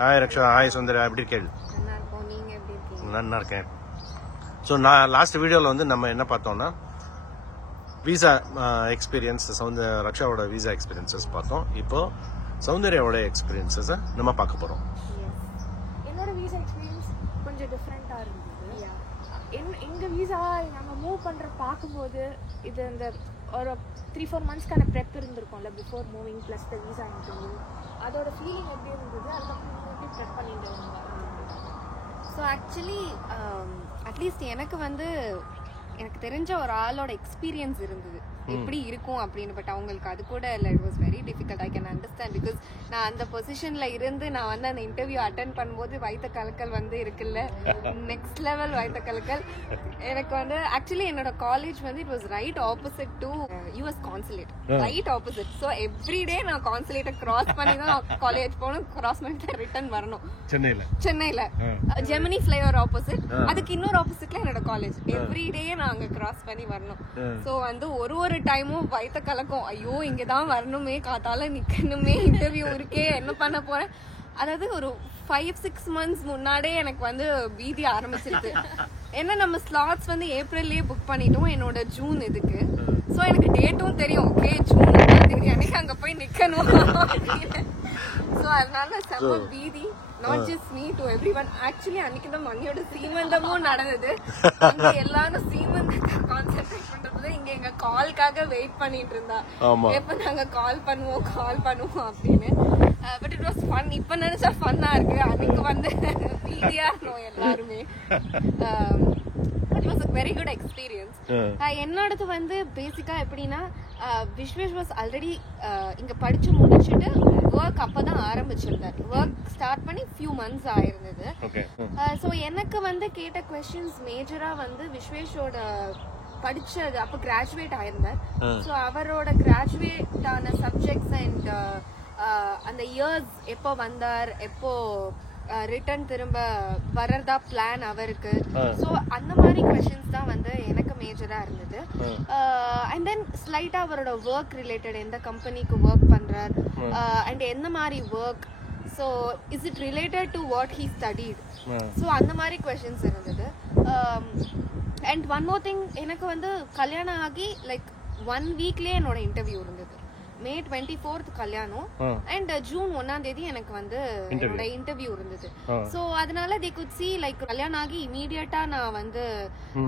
Hi ரக்ஷா, hi Sundara, எப்படி இருக்கேள்? நல்லா இருக்கேன். ஸோ நான் லாஸ்ட் வீடியோவில் வந்து நம்ம என்ன பார்த்தோம்னா வீசா எக்ஸ்பீரியன்ஸ், ரக்ஷாவோட வீசா எக்ஸ்பீரியன்ஸஸ் பார்த்தோம். இப்போ சௌந்தர்யாவோட எக்ஸ்பீரியன்ஸஸை நம்ம பார்க்க போகிறோம். என்னோட வீசா எக்ஸ்பீரியன்ஸ் கொஞ்சம் டிஃப்ரெண்ட்டாக இருந்தது. எங்கள் வீசா நாங்கள் மூவ் பண்ணுற பார்க்கும்போது இது இந்த ஒரு 3-4 மந்த்ஸ்க்கான ப்ரெப் இருந்திருக்கோம்ல before moving plus the visa interview. அதோட ஃபீலிங் எப்படி இருந்தது, அதுக்கப்புறம் எப்படி ப்ரெப் பண்ணிட்டு இருந்தாங்க? ஸோ ஆக்சுவலி அட்லீஸ்ட் எனக்கு தெரிஞ்ச ஒரு ஆளோட எக்ஸ்பீரியன்ஸ் இருந்தது எப்படி இருக்கும் அப்படின்னு. பட் அவங்களுக்கு அது கூட இல்லை. It was very difficult. I can understand. Because நான் அந்த பொசிஷன்ல இருந்து நான் வந்து அந்த இன்டர்வியூ அட்டன் பண்ணும்போது வைத்த கலக்கல் வந்து இருக்குல்ல, நெக்ஸ்ட் லெவல் வைத்த கலக்கல். எனக்கு வந்து ஆக்சுவலி என்னோட காலேஜ் வந்து it was right opposite to US consulate, right opposite. So everyday நான் கான்சுலேட்டை கிராஸ் பண்ணி தான் காலேஜ் போகணும், கிராஸ் பண்ணி ரிட்டர்ன் வரணும். சென்னையில ஜெமினி ஃபிளைஓவர் ஆப்போசிட், அதுக்கு இன்னொரு ஆப்போசிட்ல என்னோட காலேஜ். எவ்ரிடே நான் அங்க கிராஸ் பண்ணி வரணும். ஸோ வந்து ஒரு டைமும் வயித்த கலக்கும், ஐயோ இங்கதான் வரணுமே, காத்தால நிக்கணுமே, இன்டர்வியூ இருக்கே, என்ன பண்ண போறேன். அதாவது ஒரு 5-6 months முன்னாடியே எனக்கு வந்து பீதி ஆரம்பிச்சிருக்கு. ஏன்னா நம்ம ஸ்லாட்ஸ் வந்து ஏப்ரல்லே புக் பண்ணிட்டோம் என்னோட ஜூன் இதுக்கு. ஸோ எனக்கு டேட்டும் தெரியும், ஓகே ஜூன் எனக்கு அங்க போய் நிக்கணும். ஸோ அதனால செம்ம பீதி. Not just me, to everyone. Actually அன்னைக்கு தான் மணியோட சீமந்தமும் நடந்தது. எல்லாரும் சீமந்தத்தை கான்சென்ட்ரேட் பண்றது, இங்க எங்க கால்காக வெயிட் பண்ணிட்டு இருந்தா, எப்ப நாங்க கால் பண்ணுவோம் அப்படின்னு. But it was fun. இப்ப நினைச்சா ஃபன்னா இருக்கு. அன்னைக்கு வந்து பீதியா இருந்தோம் எல்லாருமே. It was a very good experience. என்னோடது வந்து பேசிக்கா எப்படின்னா, விஸ்வேஷ் வாஸ் ஆல்ரெடி இங்க படிச்சு முடிச்சுட்டு ஒர்க் அப்பதான் ஆரம்பிச்சிருந்தார். ஒர்க் ஸ்டார்ட் பண்ணி ஃபியூ மந்த்ஸ் ஆயிருந்தது. ஸோ எனக்கு வந்து கேட்ட கொஸ்டின்ஸ் மேஜரா வந்து விஸ்வேஷோட படிச்சது, அப்ப கிராஜுவேட் ஆயிருந்தார். ஸோ அவரோட கிராஜுவேட் ஆன சப்ஜெக்ட்ஸ் அண்ட் அந்த இயர்ஸ், எப்போ வந்தார், எப்போ ரிட்டர்ன் திரும்ப வர்றதா பிளான் அவருக்கு. ஸோ அந்த மாதிரி கொஸ்டின்ஸ் தான் வந்து எனக்கு மேஜரா இருந்தது. அண்ட் தென் ஸ்லைட்டா அவரோட ஒர்க் ரிலேட்டட், எந்த கம்பெனிக்கு ஒர்க் பண்றார் அண்ட் எந்த மாதிரி work, so is it related to what he studied. So அந்த மாதிரி கொஸ்டின்ஸ் இருந்தது. அண்ட் ஒன் மோர் திங், எனக்கு வந்து கல்யாணம் ஆகி லைக் 1 weekலயே என்னோட இன்டர்வியூ இருந்தது. May 24th கல்யாணம் அண்ட் ஜூன் 1 எனக்கு வந்து என்னோட இன்டர்வியூ இருந்தது. சோ அதனால they could see like கல்யாணம் ஆகி இமீடியட்டா நான் வந்து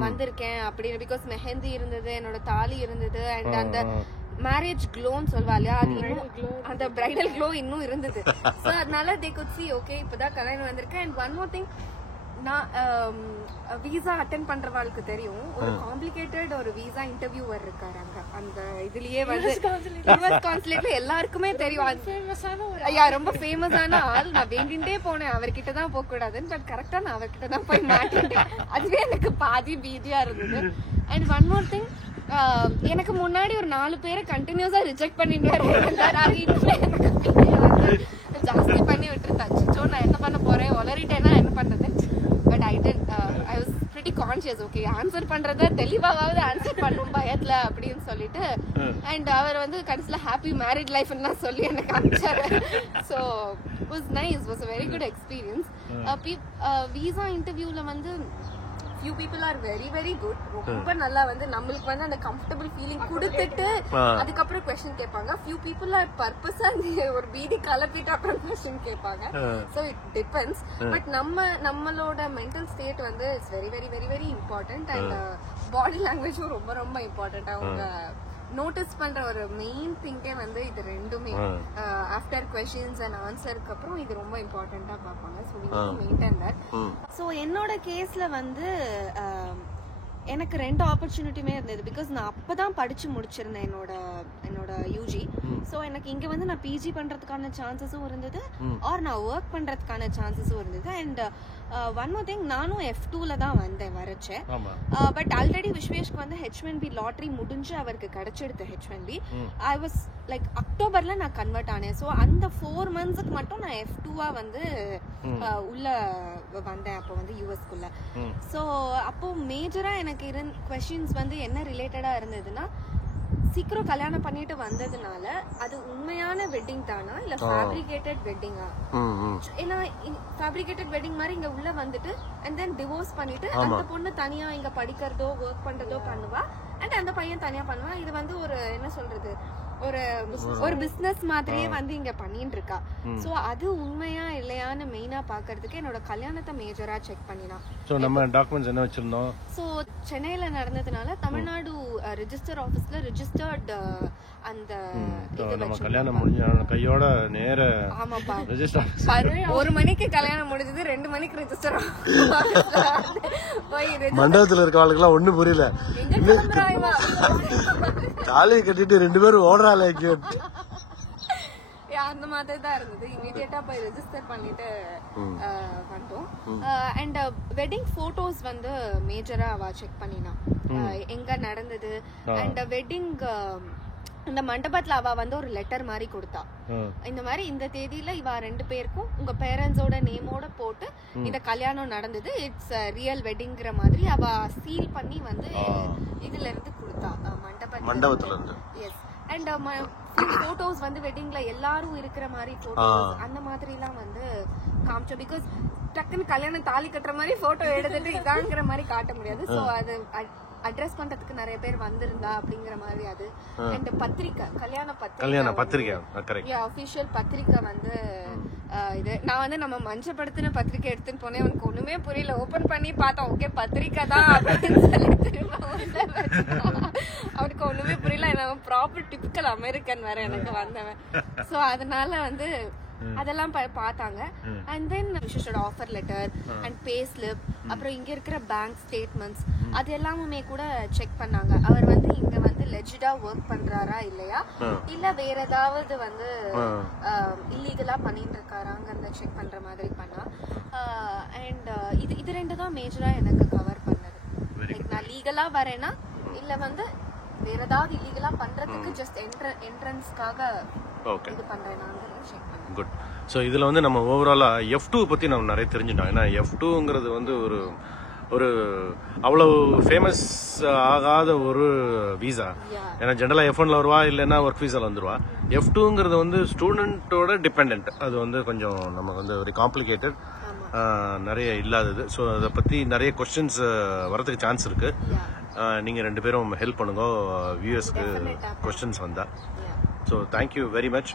வந்திருக்கேன் அப்படின்னு. பிகாஸ் மெஹந்தி இருந்தது, என்னோட தாலி இருந்தது, அண்ட் அந்த மேரேஜ் க்ளோன்னு சொல்வா இல்லையா, அது இன்னும் அந்த பிரைடல் க்ளோ இன்னும் இருந்தது. சோ அதனால they could see okay இப்பதான் கல்யாணம் வந்திருக்கேன். அண்ட் ஒன் மோர் திங், நான் வீசா அட்டென்ட் பண்றவாளுக்கு தெரியும், ஒரு காம்ப்ளிகேட்டட் ஒரு வீசா இன்டர்வியூவர் இருக்காரு அங்க அந்த இதுலயே வந்து யுஎஸ் கான்சுலேட்ல. எல்லாருக்குமே தெரியும், ரொம்ப ஃபேமஸான ஆள். நான் வேண்டிண்டே போனேன் அவர்கிட்ட தான் போக கூடாதுன்னு, பட் கரெக்டா நான் அவர்கிட்ட தான் போய் மாட்டிட்டேன். அதுவே எனக்கு பாதி பீதியா இருந்தது. அண்ட் ஒன் மோர் திங், எனக்கு முன்னாடி ஒரு 4 பேரை கண்டினியூஸா ரிஜெக்ட் பண்ணிட்டு ஜாஸ்தி பண்ணி விட்டுருந்தாச்சு. ஸோ நான் என்ன பண்ண போறேன், ஒலரிட்டேன்னா என்ன பண்றது. But I was pretty conscious, okay answer பண்றத தெளிவாவது ஆன்சர் பண்ணும் பயத்துல அப்படின்னு சொல்லிட்டு. அண்ட் அவர் வந்து கடைசியில ஹாப்பி மேரிட் லைஃப்னு சொல்லி எனக்கு அனுப்பிச்சாரு. So it was nice, was a very good experience. Visa இன்டர்வியூல வந்து few people are very very good. ரொம்ப நல்லா வந்து நம்மளுக்கு வந்து அந்த கம்ஃபர்டபிள் ஃபீலிங் கொடுத்துட்டு அதுக்கப்புறம் क्वेश्चन கேட்பாங்க. few people are purposely ஒரு பீதி கலப்பிட்டு அப்புறம் क्वेश्चन கேட்பாங்க. so it depends. but நம்மளோட மென்டல் ஸ்டேட் வந்து it's very very very very important. And body லாங்குவேஜும் ரொம்ப ரொம்ப இம்பார்ட்டன்ட். அவங்க நோட்டீஸ் பண்ற ஒரு மெயின் திங்கே வந்து இது ரெண்டுமே. ஆஃப்டர் क्वेश्चंस அண்ட் ஆன்சருக்கு அப்புறம் இது ரொம்ப இம்பார்ட்டண்டா பார்ப்பாங்க. So we need to maintain that. So என்னோட கேஸ்ல வந்து எனக்கு 2 ஆப்பர்ச்சுனிட்டியுமே இருந்தது. பிகாஸ் நான் அப்பதான் படிச்சு முடிச்சிருந்தேன் என்னோட யூஜி. ஸோ எனக்கு இங்க வந்து நான் பிஜி பண்றதுக்கான சான்சஸும் இருந்தது, ஆர் நான் ஒர்க் பண்றதுக்கான சான்சஸும் இருந்தது. அண்ட் ஒன் மோர் திங், நானும் F2ல தான் வந்தேன் வரச்சேன். பட் ஆல்ரெடி விஸ்வேஷ்க்கு வந்து H1B லாட்ரி முடிஞ்சு அவருக்கு கிடைச்சிடுது H1B. ஐ வாஸ் லைக் அக்டோபர்ல நான் கன்வெர்ட் ஆனேன். ஸோ அந்த 4 monthsக்கு மட்டும் நான் F2வா வந்து உள்ள வந்தேன் அப்போ வந்து யூஎஸ்குள்ள. ஸோ அப்போ மேஜரா எனக்கு கொஸ்டின்ஸ் வந்து என்ன ரிலேட்டடா இருந்ததுன்னா, சீக்கிரம் கல்யாணம் பண்ணிட்டு வந்ததுனால அது உண்மையான வெட்டிங் தானா இல்ல ஃபேப்ரிகேட்டட் வெட்டிங்கா? ஏன்னா ஃபேப்ரிகேட்டட் வெட்டிங் மாதிரி இங்க உள்ள வந்துட்டு அண்ட் தென் டிவோர்ஸ் பண்ணிட்டு அந்த பொண்ணு தனியா இங்க படிக்கிறதோ ஒர்க் பண்றதோ பண்ணுவா அண்ட் அந்த பையன் தனியா பண்ணுவான். இது வந்து ஒரு என்ன சொல்றது ஒரு பிசினஸ் மாதிரியே வந்து இங்க பண்ணிட்டு இருக்கா. சோ அது உண்மையா இல்லையான்னு மெயினா பாக்குறதுக்கு என்னோட கல்யாணத்தை மேஜரா செக் பண்ணினா. சோ நம்ம டாக்குமெண்ட்ஸ் என்ன வச்சிருந்தோம்? சோ சென்னையில நடந்ததுனால தமிழ்நாடு ரெஜிஸ்டர் ஆபீஸ்ல ரெஜிஸ்டர்ட் அந்த நம்ம கல்யாணம் முடிஞ்ச கையோட நேர ஆமாப்பா ரெஜிஸ்டர் 1 மணிக்கு கல்யாணம் முடிஞ்சது 2 மணிக்கு ரெஜிஸ்டர் மண்டபத்துல இருக்க ஆளுக்கெல்லாம் ஒண்ணும் புரியல. காலையை கட்டிட்டு 2 பேரும் ஓடுறாள் அந்த மாதிரி தான் இருந்தது. இமீடியட்டா போய் ரெஜிஸ்டர் பண்ணிட்டு வந்தோம். அண்ட் வெட்டிங் போட்டோஸ் வந்து மேஜரா அவ செக் பண்ணினா எங்க நடந்தது. அண்ட் வெட்டிங் இந்த மண்டபத்துல அவ வந்து ஒரு லெட்டர் மாதிரி கொடுத்தா. இந்த மாதிரி இந்த தேதியில இவ 2 பேருக்கும் உங்க பேரண்ட்ஸோட நேமோட போட்டு இந்த கல்யாணம் நடந்தது, இட்ஸ் ரியல் வெட்டிங்கிற மாதிரி அவ சீல் பண்ணி வந்து இதுல இருந்து கொடுத்தா மண்டபத்துல இருந்து. எஸ். அண்ட் போட்டோஸ் வந்து வெட்டிங்ல எல்லாரும் இருக்கிற மாதிரி போட்டோஸ் அந்த மாதிரி எல்லாம் வந்து காமிச்சோம். பிகாஸ் டக்குன்னு கல்யாணம் தாலி கட்டுற மாதிரி போட்டோ எடுத்துட்டு இதாங்கிற மாதிரி காட்ட முடியாது. சோ அது அட்ரஸ் பண்றதுக்கு நிறைய பேர் வந்திருந்தா அப்படிங்கிற மாதிரி அது. அண்ட் பத்திரிக்கை கல்யாண பத்திரிக்கை ஆபீஷியல் பத்திரிக்கை வந்து இது நான் வந்து நம்ம மஞ்சப்படுத்தின பத்திரிக்கை எடுத்துன்னு போனேன். அவனுக்கு ஒண்ணுமே புரியல. ஓபன் பண்ணி பார்த்தோம், ஓகே பத்திரிக்கை தான் அப்படின்னு சொல்லிட்டு அவனுக்கு ஒண்ணுமே புரியல. நம்ம ப்ராப்பர் டிபிக்கல் அமெரிக்கன் வேற எனக்கு வந்தவன். சோ அதனால வந்து அதெல்லாம் பார்த்தாங்க. அண்ட் தென் விசேஷோட offer letter and pay slip, அப்புறம் இங்க இருக்கிற பேங்க் ஸ்டேட்மெண்ட்ஸ் அது எல்லாமே கூட செக் பண்ணாங்க. அவர் வந்து இங்க வந்து லெஜிடா ஒர்க் பண்றாரா இல்லையா, இல்ல வேற ஏதாவது வந்து இல்லீகலா பண்ணிட்டு இருக்காராங்கிறத செக் பண்ற மாதிரி பண்ணா. அண்ட் இது 2 தான் மேஜரா எனக்கு கவர் பண்ணது. லைக் நான் லீகலா வரேனா இல்ல வந்து வேற ஏதாவது இல்லீகலா பண்றதுக்கு ஜஸ்ட் என்ட்ரன்ஸ்க்காக இது பண்றேனாங்கிறத செக் பண்ணேன். குட். ஸோ இதில் வந்து நம்ம ஓவராலாக F2 பற்றி நம்ம நிறைய தெரிஞ்சுட்டோம். ஏன்னா F2ங்கிறது வந்து ஒரு அவ்வளவு ஃபேமஸ் ஆகாத ஒரு வீசா. ஏன்னா ஜென்ரலாக F1ல வருவா, இல்லைன்னா ஒர்க் வீசாவில் வந்துடுவா. F2ங்கிறது வந்து ஸ்டூடெண்ட்டோட டிபெண்ட். அது வந்து கொஞ்சம் நமக்கு வந்து ஒரு காம்ப்ளிகேட்டட், நிறைய இல்லாதது. ஸோ அதை பற்றி நிறைய கொஸ்டின்ஸ் வரதுக்கு சான்ஸ் இருக்கு. நீங்கள் 2 பேரும் ஹெல்ப் பண்ணுங்க வியூவர்ஸ்க்கு கொஸ்டின்ஸ் வந்தா. So thank you very much.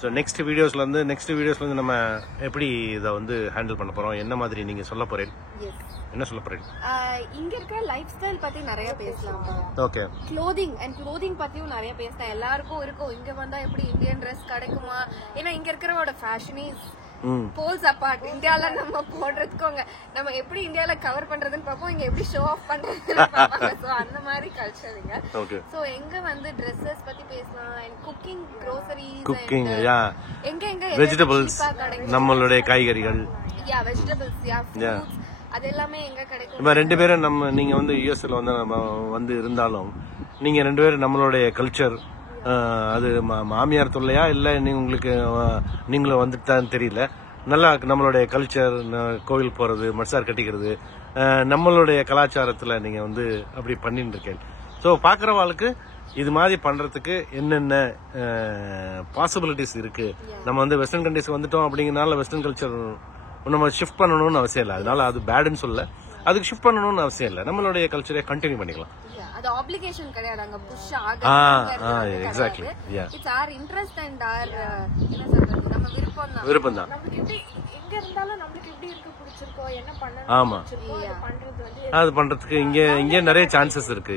So next வீடியோஸ்ல வந்து நம்ம எப்படி இதை வந்து ஹேண்டில் பண்ண போறோம், என்ன மாதிரி நீங்க சொல்ல போறீங்க, என்ன சொல்ல போறீங்க? இங்க இருக்கிற லைஃப் ஸ்டைல் பத்தி நிறைய பேசலாம். ஓகே. க்ளோதிங் பத்தியும் நிறைய பேசலாம். எல்லாருக்கும் இருக்கும் இங்க வந்தா எப்படி இந்தியன் ட்ரெஸ் கிடைக்குமா, ஏன்னா இங்க இருக்கிறவோட ஃபேஷன் இஸ் போல்ஸ் அப்பார்ட். இந்தியால நம்ம போடுறதுக்கோங்க நம்ம எப்படி இந்தியால கவர் பண்றதுன்னு பார்ப்போம், இங்க எப்படி ஷோ ஆஃப் பண்றதுன்னு பார்ப்பாங்க. சோ அந்த மாதிரி கல்ச்சர் இங்க. சோ எங்க வந்து ட்ரெஸ்ஸஸ் பத்தி பேசலாம், அண்ட் குக்கிங், groceries, எங்க வெஜிடபிள்ஸ், நம்மளுடைய காய்கறிகள், வெஜிடபிள்ஸ், ஃப்ரூட்ஸ் அது எல்லாமே எங்க கிடைக்கும். இப்ப 2 பேரும் நீங்க வந்து யுஎஸ்ல வந்து நம்ம வந்து இருந்தாலும் நீங்க 2 பேரும் நம்மளுடைய கல்ச்சர், அது மாமியார் தொல்லையா இல்ல உங்களுக்கு நீங்களும் வந்துட்டான்னு தெரியல, நல்லா நம்மளுடைய கல்ச்சர், கோவில் போறது, மட்சார் கட்டிக்கிறது, நம்மளுடைய கலாச்சாரத்துல நீங்க வந்து அப்படி பண்ணிட்டு இருக்கேன். ஸோ பாக்குறவாளுக்கு இது மாதிரி பண்றதுக்கு என்னென்ன பாசிபிலிட்டிஸ் இருக்கு. நம்ம வந்து வெஸ்டர்ன் கண்ட்ரிஸ் வந்துட்டோம் அப்படிங்கறதுனால வெஸ்டர்ன் கல்ச்சர் நம்ம ஷிஃப்ட் பண்ணணும்னு அவசியம் இல்லை. அதனால அது பேடுன்னு சொல்ல, அதுக்கு ஷிஃப்ட் பண்ணணும்னு அவசியம் இல்லை. நம்மளுடைய கல்ச்சரை கண்டினியூ பண்ணிக்கலாம். அது ஆப்ளிகேஷன் கிடையாது, அங்க புஷ் ஆக. Exactly. It's our interest and our என்ன சொல்றது, நம்ம விருப்பம் தான். நமக்கு எப்படி எங்க இருந்தாலும் நமக்கு எப்படி இருக்கு பிடிச்சிருக்கோ, என்ன பண்ணனும் ஆமா பண்றது வந்து அது பண்றதுக்கு இங்க நிறைய சான்சஸ் இருக்கு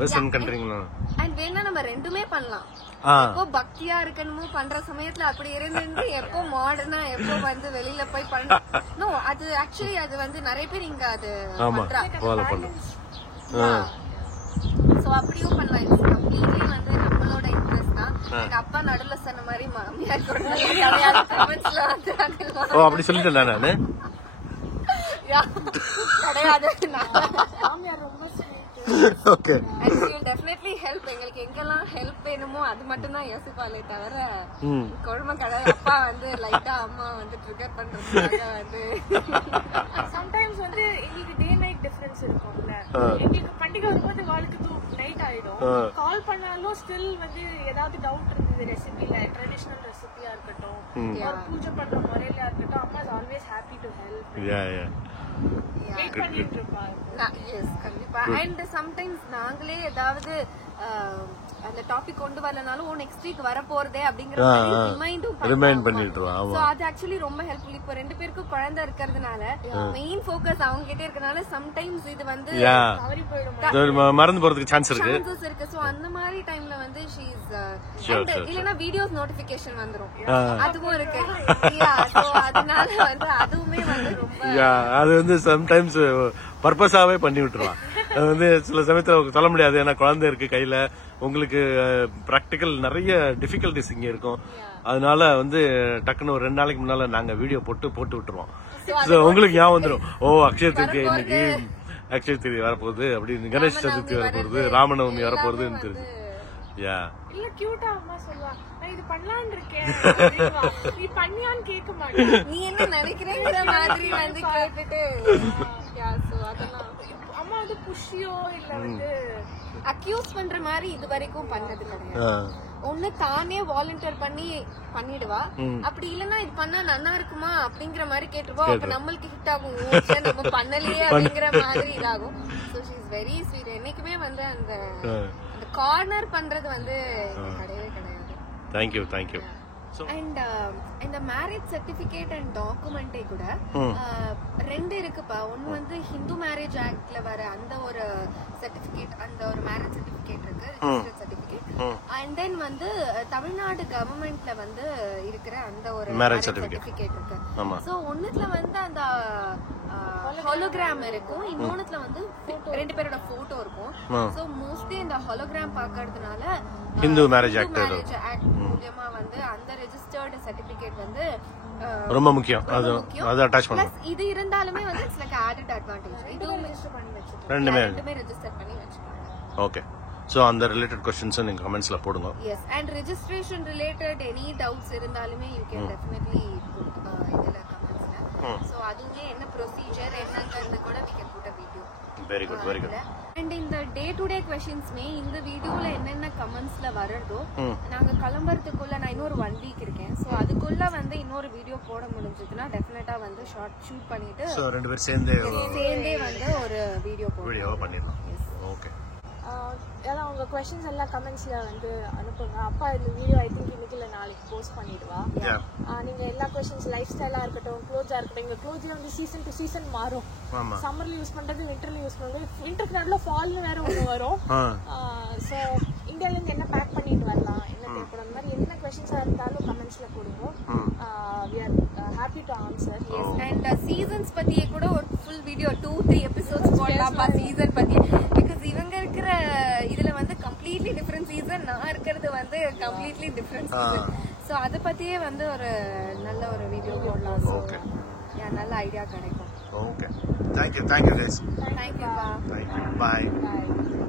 வெஸ்டர்ன் கண்ட்ரில. அண்ட் வேணா நம்ம ரெண்டுமே பண்ணலாம். எப்போ பக்தியா இருக்கணுமோ பண்ற சமயத்துல அப்படி இருந்து, எப்போ மாடர்னா எப்போ வந்து வெளியில போய் பண்ண. நோ, அது ஆக்சுவலி அது வந்து நிறைய பேர் இங்க அது பண்றாங்க. சோ அப்படியும் பண்ணலாம். இது கம்ப்ளீட்லி வந்து நம்மளோட இன்ட்ரெஸ்ட் தான். எங்க அப்பா நடுவுல சொன்ன மாதிரி மாமியார் கிடையாது, கமெண்ட்ஸ்ல வந்து அப்படி சொல்லிட்டேன் நானு. கிடையாது, மாமியார் ரொம்ப okay. and she will definitely help. எங்களுக்கு எங்கெல்லாம் ஹெல்ப் வேணுமோ அது மட்டும் தான் யோசிப்பாளே தவிர குழம்பு கிடையாது. அப்பா வந்து லைட்டா அம்மா வந்து ட்ரிகர் பண்றதுக்காக வந்து சம்டைம்ஸ் வந்து எங்களுக்கு டே நைட் டிஃபரன்ஸ் இருக்கும்ல. எங்களுக்கு பண்டிகை வரும்போது வாளுக்கு நைட் சைலண்ட் ஆயிடும். கால் பண்ணாலும் ஸ்டில் வந்து ஏதாவது டவுட் இருந்தது ரெசிபில, ட்ரெடிஷனல் ரெசிபியா இருக்கட்டும், ஒரு பூஜை பண்ற முறையில இருக்கட்டும், அம்மா is always happy to help. Wait பண்ணிட்டு இருப்பாங்க. எஸ் கண்டிப்பா. அண்ட் சம்டைம்ஸ் நாங்களே ஏதாவது அந்த டாபிக் கொண்டு வரலனாலும் நெக்ஸ்ட் வீக் வர போறதே அப்படிங்கிற ரிமைண்ட் பண்ணிட்டு சோ அது ஆக்சுவலி ரொம்ப ஹெல்ப்ஃபுல். இப்போ 2 பேருக்கும் குழந்தை இருக்கிறதுனால மெயின் ஃபோக்கஸ் அவங்க கிட்ட இருக்கனால சம்டைம்ஸ் இது வந்து தவறி போயிடும், மறந்து போறதுக்கு சான்ஸ் இருக்கு. சோ அந்த மாதிரி டைம்ல வந்து ஷீ இஸ் இல்லனா வீடியோஸ் நோட்டிபிகேஷன் வந்துரும், அதுவும் இருக்கு. சோ அதனால வந்து அதுவுமே வந்து ரொம்ப அது வந்து சம்டைம்ஸ் பர்பஸாவே பண்ணி விட்டுருவான். அது வந்து சில சமயத்துல சொல்ல முடியாது, ஏன்னா குழந்தை இருக்கு கையில, உங்களுக்கு பிராக்டிக்கல் நிறைய டிஃபிகல்டிஸ் இங்க இருக்கும். அதனால வந்து டக்குன்னு ஒரு 2 நாளைக்கு முன்னால நாங்க வீடியோ போட்டு விட்டுருவோம். உங்களுக்கு ஞாபகம் வந்துடும், அக்ஷய திருத்தி இன்னைக்கு அக்ஷய திருத்தி வரப்போகுது அப்படின்னு, கணேஷ் சதுர்த்தி வரப்போகுது, ராமநவமி வரப்போகுதுன்னு தெரிஞ்சு. இல்ல கியூட்டா அம்மா சொல்லுவா, நான் இது பண்ணலாம்னு இருக்கேன், நீ பண்ணியான்னு கேட்க மாட்டேன், நீ என்ன நினைக்கிறேங்கிற மாதிரி வந்து கேட்டுட்டு அம்மா வந்து புஷியோ இல்ல வந்து அக்யூஸ் பண்ற மாதிரி இது வரைக்கும் பண்ணது கிடையாது. ஒண்ணு தானே வாலண்டியர் பண்ணிடுவா, அப்படி இல்லன்னா இது பண்ணா நல்லா இருக்குமா அப்படிங்கிற மாதிரி கேட்டுருவா. அப்ப நம்மளுக்கு ஹிட் ஆகும், நம்ம பண்ணலையே அப்படிங்கிற மாதிரி இதாகும். So she is very sweet. என்னைக்குமே வந்து அந்த கார்னர் பண்றது வந்து கிடையவே கிடையாது. தேங்க்யூ. அண்ட் இந்த மேரேஜ் சர்டிபிகேட் அண்ட் டாக்குமெண்டே கூட 2 இருக்குப்பா. ஒன்னு வந்து ஹிந்து மேரேஜ் ஆக்ட்ல வர அந்த ஒரு சர்டிபிகேட், அந்த ஒரு மேரேஜ் சர்டிபிகேட் இருக்கு, ரிஜிஸ்டர்ட் சர்டிபிகேட். அண்ட் தென் வந்து தமிழ்நாடு கவர்மெண்ட்ல வந்து இருக்கிற அந்த ஒரு மேரேஜ் சர்டிபிகேட் இருக்கு. சோ ஒண்ணுத்துல வந்து அந்த ஹாலோகிராம் இருக்கும், இன்னொன்னுல வந்து 2 பேரோட போட்டோ இருக்கும். சோ மோஸ்ட்லி இந்த ஹாலோகிராம் பாக்குறதுனால ஹிந்து மேரேஜ் ஆக்ட் மூலமா வந்து அந்த ரெஜிஸ்டர்ட் சர்டிபிகேட் வந்து ரொம்ப முக்கியம். அது அட்டாச் பண்ணனும். இது இருந்தாலுமே வந்து இட்ஸ் லைக் ஆடட் அட்வான்டேஜ். இதுவும் ரெஜிஸ்டர் பண்ணி வச்சிருக்காங்க, ரெண்டுமே ரெஜிஸ்டர் பண்ணி வச்சிருக்காங்க. ஓகே. சோ அந்த ரிலேட்டட் क्वेश्चंस நீங்க கமெண்ட்ஸ்ல போடுங்க. Yes, and registration related any doubts இருந்தாலுமே யூ கேன் டெஃபினெட்லி இதுல கமெண்ட்ஸ்ல. சோ அதுவே என்ன ப்ரொசீஜர் என்னங்கிறது கூட we can put a video. Very good. And இந்த டே டு டே क्वेश्चंसமே இந்த வீடியோல என்னென்ன கமெண்ட்ஸ்ல வரதோ நாங்க கிளம்பறதுக்குள்ள, நான் இன்னொரு 1 வீக் இருக்கேன், சோ அதுக்குள்ள வந்து இன்னொரு வீடியோ போட முடிஞ்சதுன்னா டெஃபினட்டா வந்து ஷூட் பண்ணிட்டு சோ 2 பேர் சேர்ந்தே வந்து ஒரு வீடியோ பண்ணிடலாம். ஓகே. ஏன்னா உங்க क्वेश्चंस எல்லாம் கமெண்ட்ஸ்ல வந்து அனுப்புங்க. அப்பா இந்த வீடியோ ஐ திங்க் இன்னைக்கு இல்ல நாளைக்கு போஸ்ட் பண்ணிடுவா. நீங்க எல்லா क्वेश्चंस லைஃப் ஸ்டைலா இருக்கட்டும், க்ளோத்ஸா இருக்கட்டும், இந்த க்ளோத்ஸ் வந்து சீசன் டு சீசன் மாறும். சம்மர்ல யூஸ் பண்றது விண்டர்ல யூஸ் பண்றது, விண்டருக்கு நடுவுல ஃபால்ல வேற ஒண்ணு வரும். சோ இந்தியால இருந்து என்ன பேக் பண்ணிட்டு வரலாம், என்ன தேவைப்படும், அந்த மாதிரி என்ன क्वेश्चंस இருந்தாலும் கமெண்ட்ஸ்ல போடுங்க. we are happy to answer. Yes, and seasons பத்தியே கூட ஒரு ஃபுல் வீடியோ 2-3 எபிசோட்ஸ் போடலாம்ப்பா சீசன் பத்தி. பிகாஸ் இவங்க இருக்கிற இதுல வந்து கம்ப்ளீட்லி டிஃபரண்ட் சீசன், நான் இருக்கிறது வந்து கம்ப்ளீட்லி டிஃபரண்ட் சீசன். சோ அத பத்தியே வந்து ஒரு நல்ல ஒரு வீடியோ போடலாம். ஓகே, நல்ல ஐடியா கிடைக்கும். Okay, thank you guys. Thank you. Bye.